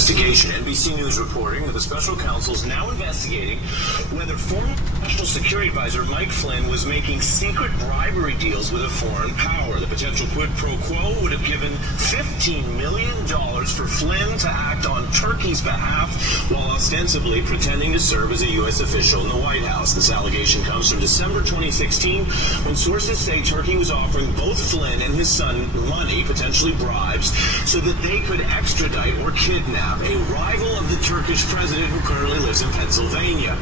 investigation. NBC News reporting that the special counsel is now investigating whether former National Security Advisor Mike Flynn was making secret bribery deals with a foreign power. The potential quid pro quo would have given $15 million for Flynn to act on Turkey's behalf while ostensibly pretending to serve as a U.S. official in the White House. This allegation comes from December 2016 when sources say Turkey was offering both Flynn and his son money, potentially bribes, so that they could extradite or kidnap a rival of the Turkish president who currently lives in Pennsylvania.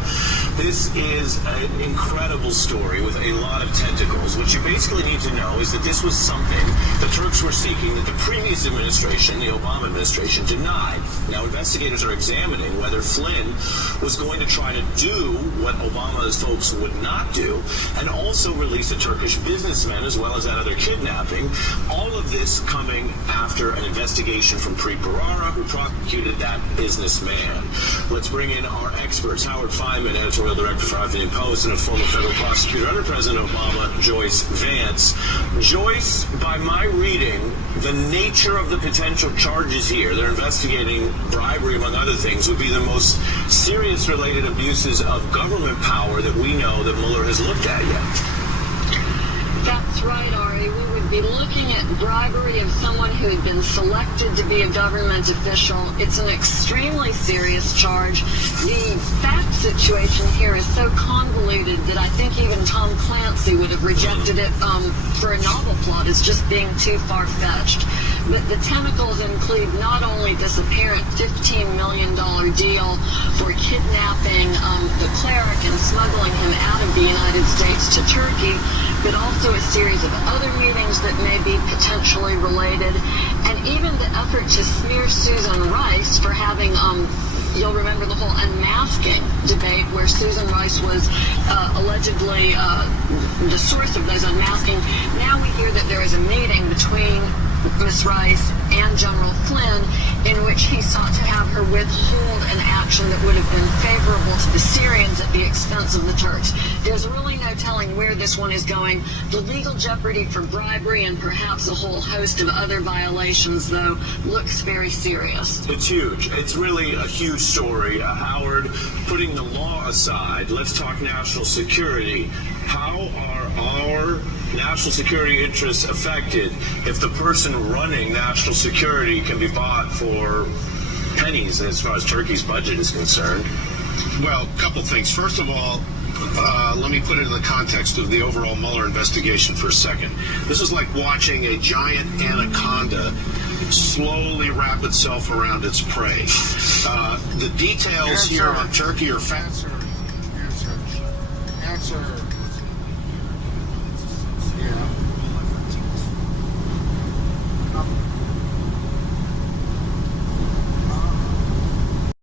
This is an incredible story with a lot of tentacles. What you basically need to know is that this was something the Turks were seeking that the previous administration, the Obama administration, denied. Now, investigators are examining whether Flynn was going to try to do what Obama's folks would not do and also release a Turkish businessman as well as that other kidnapping. All of this coming after an investigation from Preet Bharara, who prosecuted that businessman. Let's bring in our experts. Howard Fineman, editorial director for Huffington Post, and a former federal prosecutor under President Obama, Joyce Vance. Joyce, by my reading, the nature of the potential charges here, they're investigating bribery, among other things, would be the most serious related abuses of government power that we know that Mueller has looked at yet. That's right, Ari. We would be looking at bribery of someone who had been selected to be a government official. It's an extremely serious charge. The fact situation here is so convoluted that I think even Tom Clancy would have rejected it for a novel plot as just being too far-fetched. But the tentacles include not only this apparent $15 million deal for kidnapping the cleric and smuggling him out of the United States to Turkey, but also a series of other meetings that may be potentially related, and even the effort to smear Susan Rice for having, you'll remember the whole unmasking debate where Susan Rice was allegedly the source of those unmasking. Now we hear that there is a meeting between Ms. Rice and General Flynn in which he sought to have her withhold an action that would have been favorable to the Syrians at the expense of the Turks. There's really no telling where this one is going. The legal jeopardy for bribery and perhaps a whole host of other violations, though, looks very serious. It's huge. It's really a huge story. Howard, putting the law aside, let's talk national security. How are our national security interests affected if the person running national security can be bought for pennies as far as Turkey's budget is concerned? Well, a couple things. First of all, let me put it in the context of the overall Mueller investigation for a second. This is like watching a giant anaconda slowly wrap itself around its prey. The details here on Turkey are Answer.